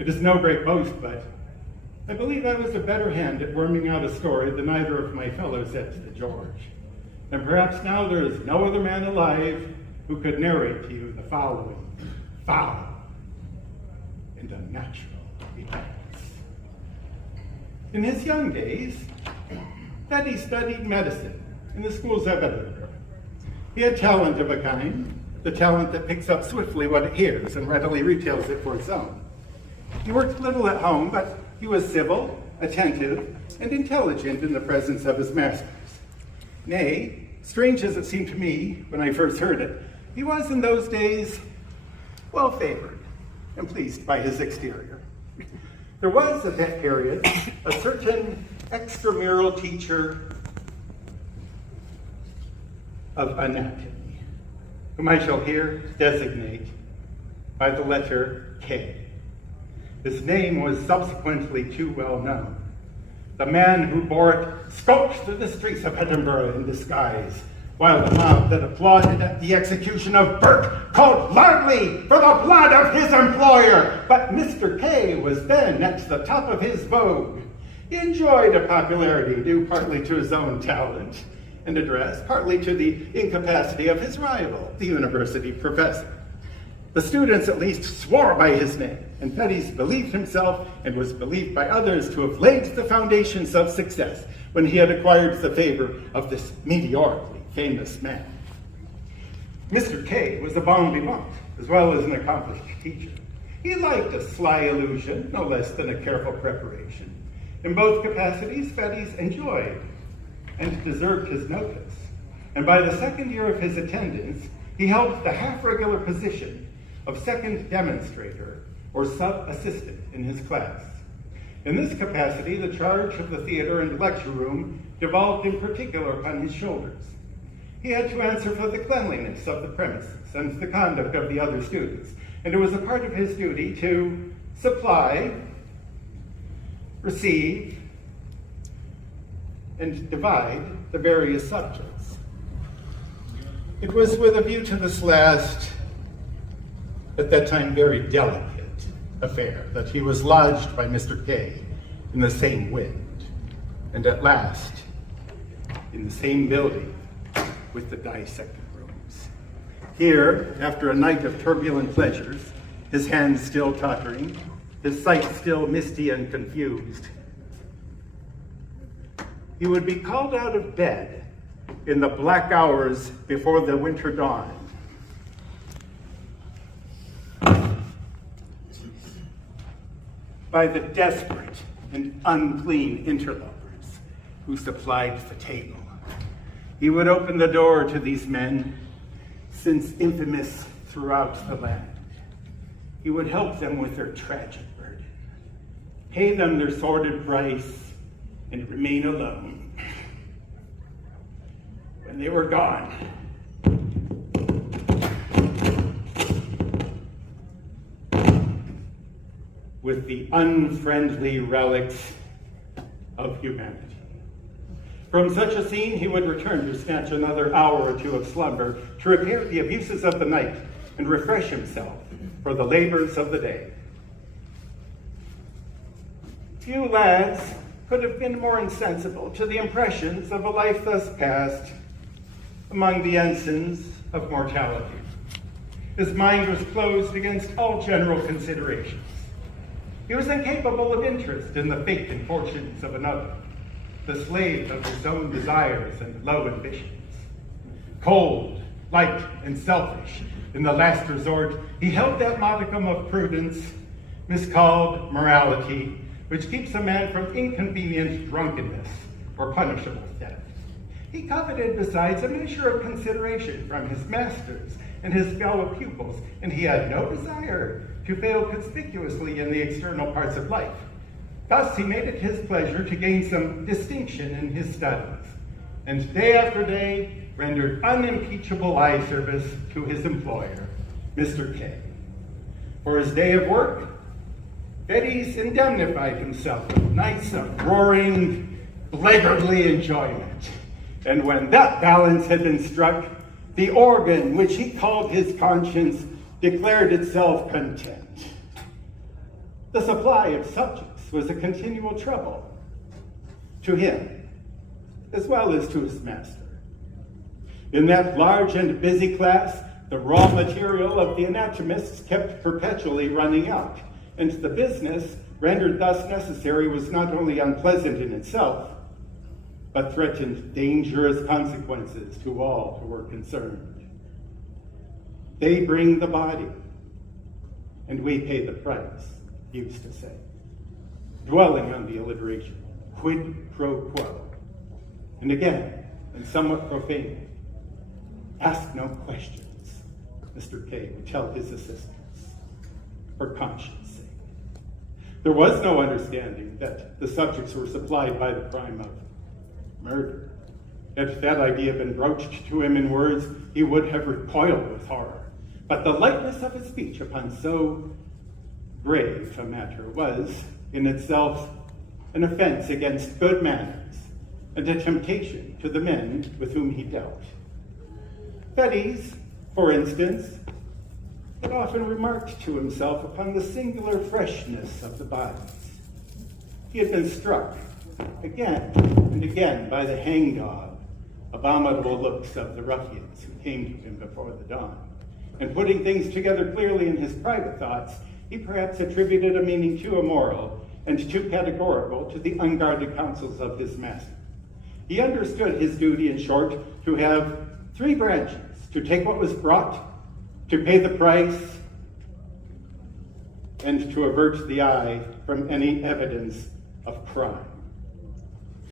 It is no great boast, but I believe I was a better hand at worming out a story than either of my fellows at the George. And perhaps now there is no other man alive who could narrate to you the following foul and unnatural events. In his young days, Betty studied medicine in the schools of Edinburgh. He had talent of a kind, the talent that picks up swiftly what it hears and readily retails it for its own. He worked little at home, but he was civil, attentive, and intelligent in the presence of his masters. Nay, strange as it seemed to me when I first heard it, he was in those days well-favored and pleased by his exterior. There was at that period a certain extramural teacher of anatomy, whom I shall here designate by the letter K. His name was subsequently too well known. The man who bore it skulked through the streets of Edinburgh in disguise, while the mob that applauded at the execution of Burke called loudly for the blood of his employer. But Mr. K was then at the top of his vogue. He enjoyed a popularity due partly to his own talent and address, partly to the incapacity of his rival, the university professor. The students at least swore by his name, and Fettes believed himself and was believed by others to have laid the foundations of success when he had acquired the favor of this meteorically famous man. Mr. K was a bon vivant, as well as an accomplished teacher. He liked a sly illusion, no less than a careful preparation. In both capacities, Fettes enjoyed and deserved his notice. And by the second year of his attendance, he held the half-regular position of second demonstrator or sub-assistant in his class. In this capacity, the charge of the theater and lecture room devolved in particular upon his shoulders. He had to answer for the cleanliness of the premises and the conduct of the other students, and it was a part of his duty to supply, receive, and divide the various subjects. It was with a view to this last, at that time very delicate affair, that he was lodged by Mr. K in the same wind, and at last in the same building with the dissecting rooms. Here, after a night of turbulent pleasures, his hands still tottering, his sight still misty and confused, he would be called out of bed in the black hours before the winter dawned. By the desperate and unclean interlopers who supplied the table. He would open the door to these men, since infamous throughout the land. He would help them with their tragic burden, pay them their sordid price, and remain alone. When they were gone, with the unfriendly relics of humanity. From such a scene, he would return to snatch another hour or two of slumber, to repair the abuses of the night, and refresh himself for the labors of the day. Few lads could have been more insensible to the impressions of a life thus passed among the ensigns of mortality. His mind was closed against all general considerations. He was incapable of interest in the fate and fortunes of another, the slave of his own desires and low ambitions. Cold, light, and selfish, in the last resort, he held that modicum of prudence, miscalled morality, which keeps a man from inconvenient drunkenness or punishable theft. He coveted, besides, a measure of consideration from his masters and his fellow pupils, and he had no desire to fail conspicuously in the external parts of life. Thus, he made it his pleasure to gain some distinction in his studies, and day after day rendered unimpeachable eye service to his employer, Mr. K. For his day of work, Fettes indemnified himself with nights of roaring, blackguardly enjoyment. And when that balance had been struck, the organ which he called his conscience declared itself content. The supply of subjects was a continual trouble to him, as well as to his master. In that large and busy class, the raw material of the anatomists kept perpetually running out, and the business rendered thus necessary was not only unpleasant in itself, but threatened dangerous consequences to all who were concerned. They bring the body, and we pay the price, he used to say, dwelling on the alliteration, quid pro quo. And again, and somewhat profanely, ask no questions, Mr. K would tell his assistants, for conscience sake. There was no understanding that the subjects were supplied by the crime of murder. Had that idea been broached to him in words, he would have recoiled with horror. But the lightness of his speech upon so grave a matter was, in itself, an offense against good manners and a temptation to the men with whom he dealt. Thales, for instance, had often remarked to himself upon the singular freshness of the bodies. He had been struck again and again by the hangdog, abominable looks of the ruffians who came to him before the dawn. And putting things together clearly in his private thoughts, he perhaps attributed a meaning too immoral and too categorical to the unguarded counsels of his master. He understood his duty, in short, to have three branches: to take what was brought, to pay the price, and to avert the eye from any evidence of crime.